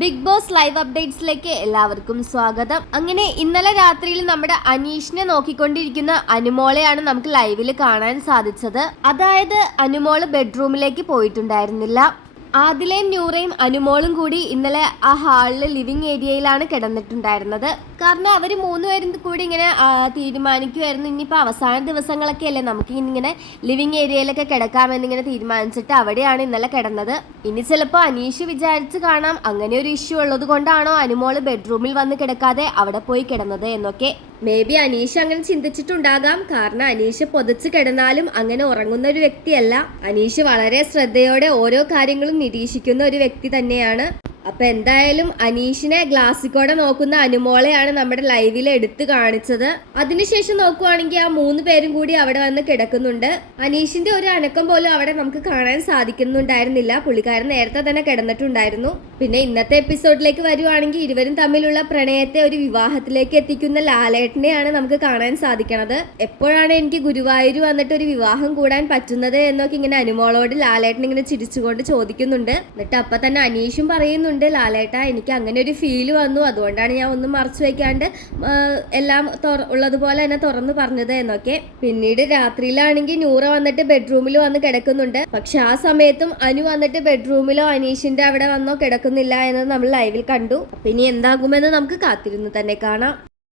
Big boss live അപ്ഡേറ്റ്സിലേക്ക് എല്ലാവർക്കും സ്വാഗതം. അങ്ങനെ ഇന്നലെ രാത്രിയിൽ നമ്മുടെ അനീഷിനെ നോക്കിക്കൊണ്ടിരിക്കുന്ന അനുമോളെയാണ് നമുക്ക് ലൈവിൽ കാണാൻ സാധിച്ചത്. അതായത് അനുമോള് ബെഡ്റൂമിലേക്ക് പോയിട്ടുണ്ടായിരുന്നില്ല. ആദിലയും നൂറയും അനുമോളും കൂടി ഇന്നലെ ആ ഹാളില് ലിവിംഗ് ഏരിയയിലാണ് കിടന്നിട്ടുണ്ടായിരുന്നത്. കാരണം അവർ മൂന്നുപേരും കൂടി ഇങ്ങനെ തീരുമാനിക്കുമായിരുന്നു, ഇനിയിപ്പോൾ അവസാന ദിവസങ്ങളൊക്കെ അല്ലേ നമുക്ക് ഇങ്ങനെ ലിവിംഗ് ഏരിയയിലൊക്കെ കിടക്കാമെന്നിങ്ങനെ തീരുമാനിച്ചിട്ട് അവിടെയാണ് ഇന്നലെ കിടന്നത്. ഇനി ചിലപ്പോൾ അനീഷ് വിചാരിച്ച് കാണാം അങ്ങനെ ഒരു ഇഷ്യൂ ഉള്ളത് കൊണ്ടാണോ അനുമോള് ബെഡ്റൂമിൽ വന്ന് കിടക്കാതെ അവിടെ പോയി കിടന്നത് എന്നൊക്കെ. മേ ബി അനീഷ് അങ്ങനെ ചിന്തിച്ചിട്ടുണ്ടാകാം. കാരണം അനീഷ് പൊതിച്ച് കിടന്നാലും അങ്ങനെ ഉറങ്ങുന്ന ഒരു വ്യക്തിയല്ല. അനീഷ് വളരെ ശ്രദ്ധയോടെ ഓരോ കാര്യങ്ങളും നിരീക്ഷിക്കുന്ന ഒരു വ്യക്തി തന്നെയാണ്. അപ്പൊ എന്തായാലും അനീഷിനെ ഗ്ലാസ്സിക്കോടെ നോക്കുന്ന അനുമോളെയാണ് നമ്മുടെ ലൈവിൽ എടുത്ത് കാണിച്ചത്. അതിനുശേഷം നോക്കുവാണെങ്കിൽ ആ 3 പേരും കൂടി അവിടെ വന്ന് കിടക്കുന്നുണ്ട്. അനീഷിന്റെ ഒരു അനക്കം പോലും അവിടെ നമുക്ക് കാണാൻ സാധിക്കുന്നുണ്ടായിരുന്നില്ല. പുള്ളിക്കാരൻ നേരത്തെ തന്നെ കിടന്നിട്ടുണ്ടായിരുന്നു. പിന്നെ ഇന്നത്തെ എപ്പിസോഡിലേക്ക് വരുവാണെങ്കിൽ ഇരുവരും തമ്മിലുള്ള പ്രണയത്തെ ഒരു വിവാഹത്തിലേക്ക് എത്തിക്കുന്ന ലാലേട്ടനെയാണ് നമുക്ക് കാണാൻ സാധിക്കണത്. എപ്പോഴാണ് എനിക്ക് ഗുരുവായൂർ വന്നിട്ട് ഒരു വിവാഹം കൂടാൻ പറ്റുന്നത് എന്നൊക്കെ ഇങ്ങനെ അനുമോളോട് ലാലേട്ടൻ ഇങ്ങനെ ചിരിച്ചുകൊണ്ട് ചോദിക്കുന്നുണ്ട്. എന്നിട്ട് അപ്പൊ തന്നെ അനീഷും പറയുന്നുണ്ട്, ലാലേട്ട എനിക്ക് അങ്ങനെ ഒരു ഫീല് വന്നു, അതുകൊണ്ടാണ് ഞാൻ ഒന്നും മറച്ചു വയ്ക്കാണ്ട് എല്ലാം ഉള്ളതുപോലെ തന്നെ തുറന്നു പറഞ്ഞത് എന്നൊക്കെ. പിന്നീട് രാത്രിയിലാണെങ്കിൽ നൂറ വന്നിട്ട് ബെഡ്റൂമിൽ വന്ന് കിടക്കുന്നുണ്ട്. പക്ഷെ ആ സമയത്തും അനു വന്നിട്ട് ബെഡ്റൂമിലോ അനീഷിന്റെ അവിടെ വന്നോ കിടക്കുന്നില്ല എന്നത് നമ്മൾ ലൈവിൽ കണ്ടു. അപ്പൊ ഇനി എന്താകുമെന്ന് നമുക്ക് കാത്തിരുന്ന് തന്നെ കാണാം.